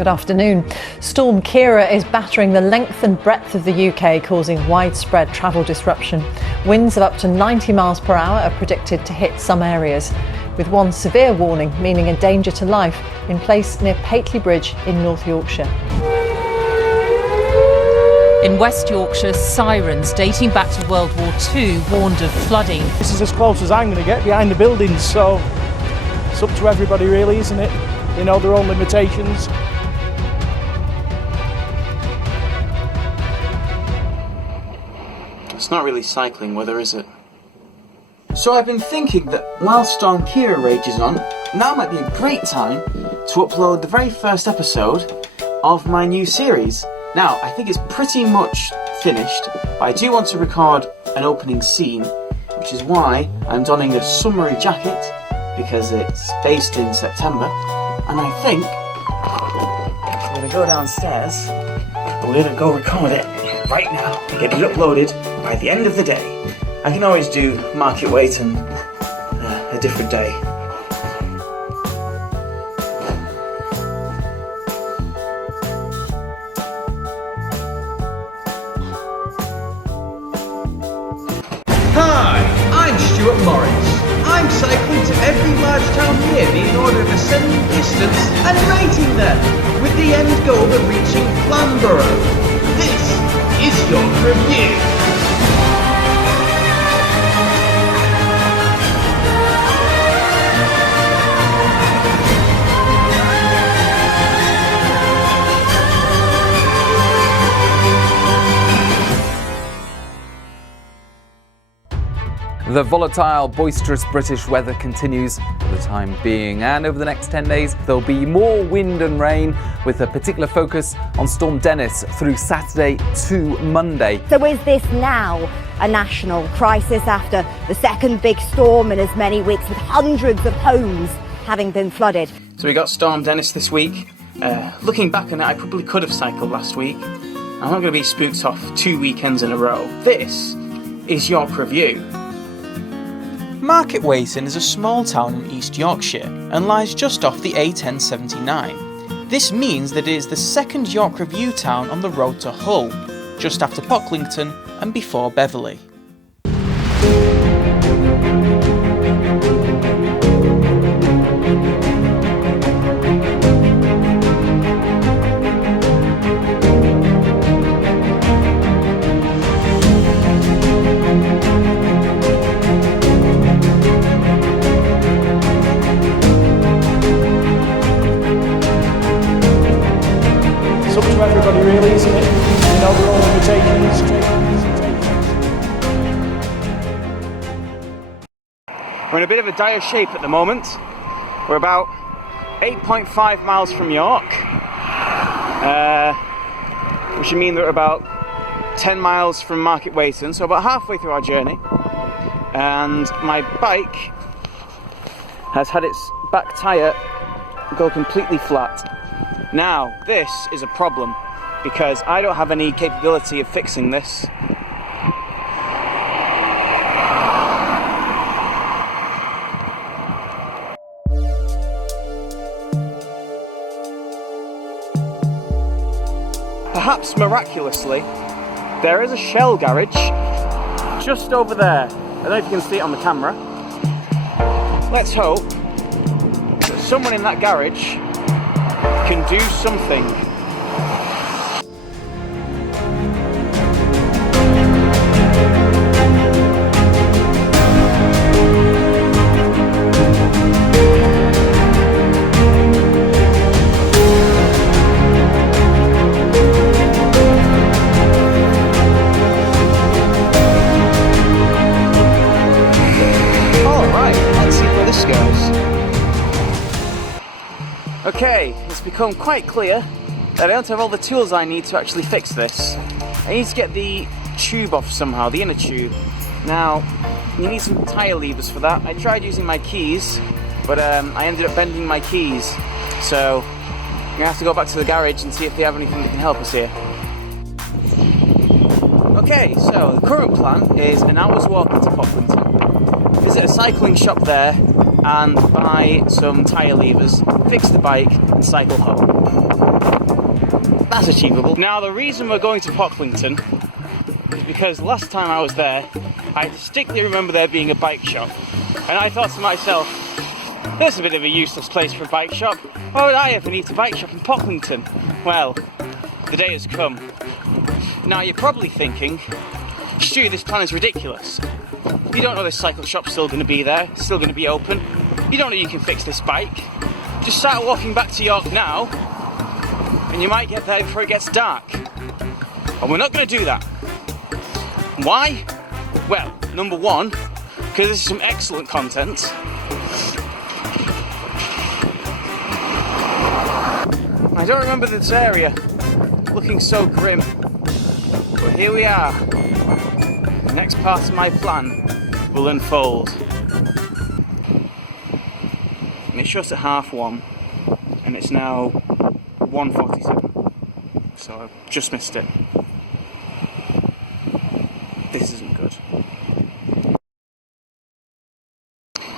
Good afternoon. Storm Kira is battering the length and breadth of the UK, causing widespread travel disruption. Winds of up to 90 miles per hour are predicted to hit some areas, with one severe warning meaning a danger to life in place near Pateley Bridge in North Yorkshire. In West Yorkshire, sirens dating back to World War II warned of flooding. This is as close as I'm going to get behind the buildings, so it's up to everybody really, isn't it? They know their own limitations. It's not really cycling weather, is it? So I've been thinking that while Storm Kira rages on, now might be a great time to upload the very first episode of my new series. Now, I think it's pretty much finished, but I do want to record an opening scene, which is why I'm donning a summery jacket, because it's based in September, and I think I'm going to go downstairs, and we're going to go record it right now, and get it uploaded by the end of the day. I can always do Market Weighton a different day. Hi, I'm Stuart Morris. I'm cycling to every large town near me in order of ascending distance and rating them, with the end goal of reaching Flamborough. This is your review. The volatile, boisterous British weather continues for the time being, and over the next 10 days there'll be more wind and rain, with a particular focus on Storm Dennis through Saturday to Monday. So is this now a national crisis after the second big storm in as many weeks, with hundreds of homes having been flooded? So we got Storm Dennis this week. Looking back on it, I probably could have cycled last week. I'm not going to be spooked off 2 weekends in a row. This is York Review. Market Weighton is a small town in East Yorkshire and lies just off the A1079. This means that it is the second York Review town on the road to Hull, just after Pocklington and before Beverley. It's up to everybody really, isn't it? They know their own limitations. We're in a bit of a dire shape at the moment. We're about 8.5 miles from York, which would mean that we're about 10 miles from Market Weighton, so about halfway through our journey. And my bike has had its back tyre go completely flat. Now, this is a problem, because I don't have any capability of fixing this. Perhaps miraculously, there is a Shell garage just over there. I don't know if you can see it on the camera. Let's hope that someone in that garage can do something. Okay, it's become quite clear that I don't have all the tools I need to actually fix this. I need to get the tube off somehow, the inner tube. Now, you need some tyre levers for that. I tried using my keys, but I ended up bending my keys. So, I'm gonna have to go back to the garage and see if they have anything that can help us here. Okay, so the current plan is an hour's walk into Pocklington, visit a cycling shop there, and buy some tyre levers, fix the bike, and cycle home. That's achievable. Now, the reason we're going to Pocklington is because last time I was there, I distinctly remember there being a bike shop. And I thought to myself, this is a bit of a useless place for a bike shop. Why would I ever need a bike shop in Pocklington? Well, the day has come. Now, you're probably thinking, Stu, this plan is ridiculous. You don't know this cycle shop's still going to be there, still going to be open. You don't know you can fix this bike. Just start walking back to York now, and you might get there before it gets dark. And we're not going to do that. Why? Well, number one, because this is some excellent content. I don't remember this area looking so grim, but here we are. The next part of my plan will unfold. It shuts at 1:30, and it's now 1:47, so I've just missed it. This isn't good.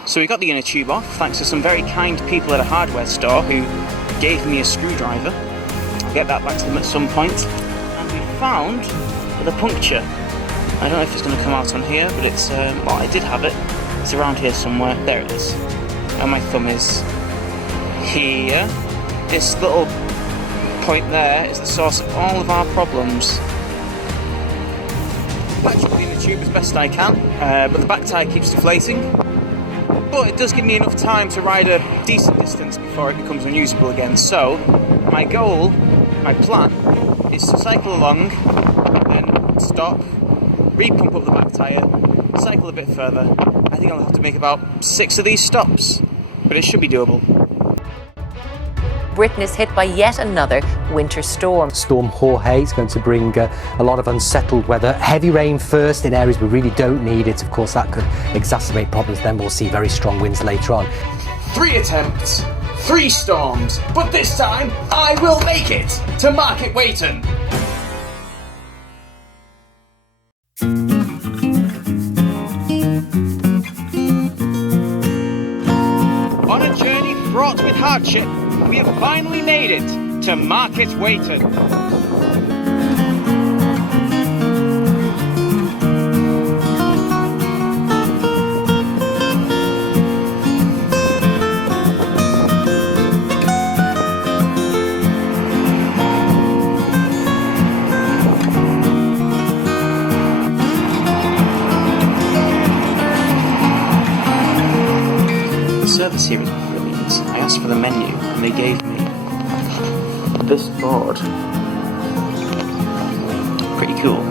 So we got the inner tube off thanks to some very kind people at a hardware store who gave me a screwdriver. I'll get that back to them at some point. And we found the puncture. I don't know if it's going to come out on here, but it's, well, I did have it. It's around here somewhere. There it is. And my thumb is here. This little point there is the source of all of our problems. Patch up the inner tube as best I can, but the back tyre keeps deflating. But it does give me enough time to ride a decent distance before it becomes unusable again. So, my goal, my plan, is to cycle along, then stop, re-pump up the back tyre, cycle a bit further. I think I'll have to make about 6 of these stops, but it should be doable. Britain is hit by yet another winter storm. Storm Jorge is going to bring a lot of unsettled weather. Heavy rain first in areas we really don't need it. Of course, that could exacerbate problems. Then we'll see very strong winds later on. 3 attempts, 3 storms, but this time I will make it to Market Weighton. On a journey fraught with hardship, we have finally made it to Market Weighton. The service here is brilliant. I asked for the menu and they gave me this board. Pretty cool.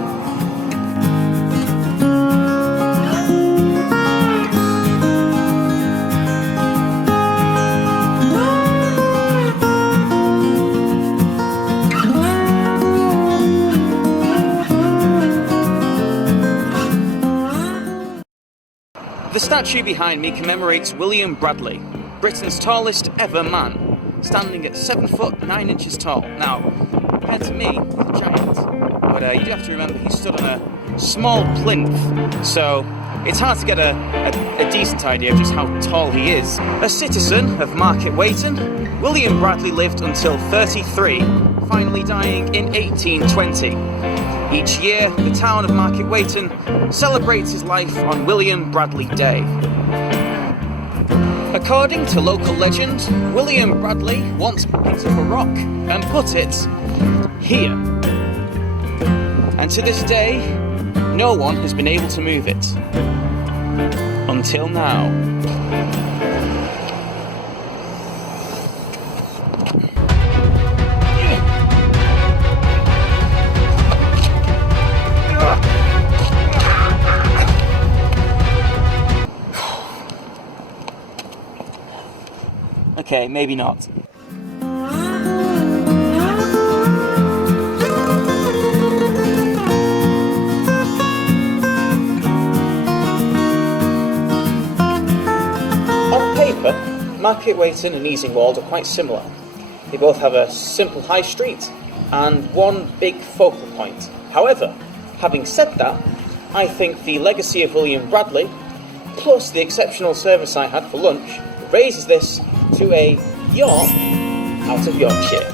The statue behind me commemorates William Bradley, Britain's tallest ever man, standing at 7 foot 9 inches tall. Now, compared to me, he's a giant, but you do have to remember he stood on a small plinth, so it's hard to get a decent idea of just how tall he is. A citizen of Market Weighton, William Bradley lived until 33, finally dying in 1820. Each year, the town of Market Weighton celebrates his life on William Bradley Day. According to local legend, William Bradley once picked up a rock and put it here. And to this day, no one has been able to move it. Until now. Okay, maybe not. On paper, Market Weighton and Easingwold are quite similar. They both have a simple high street and one big focal point. However, having said that, I think the legacy of William Bradley, plus the exceptional service I had for lunch, raises this to a York out of Yorkshire.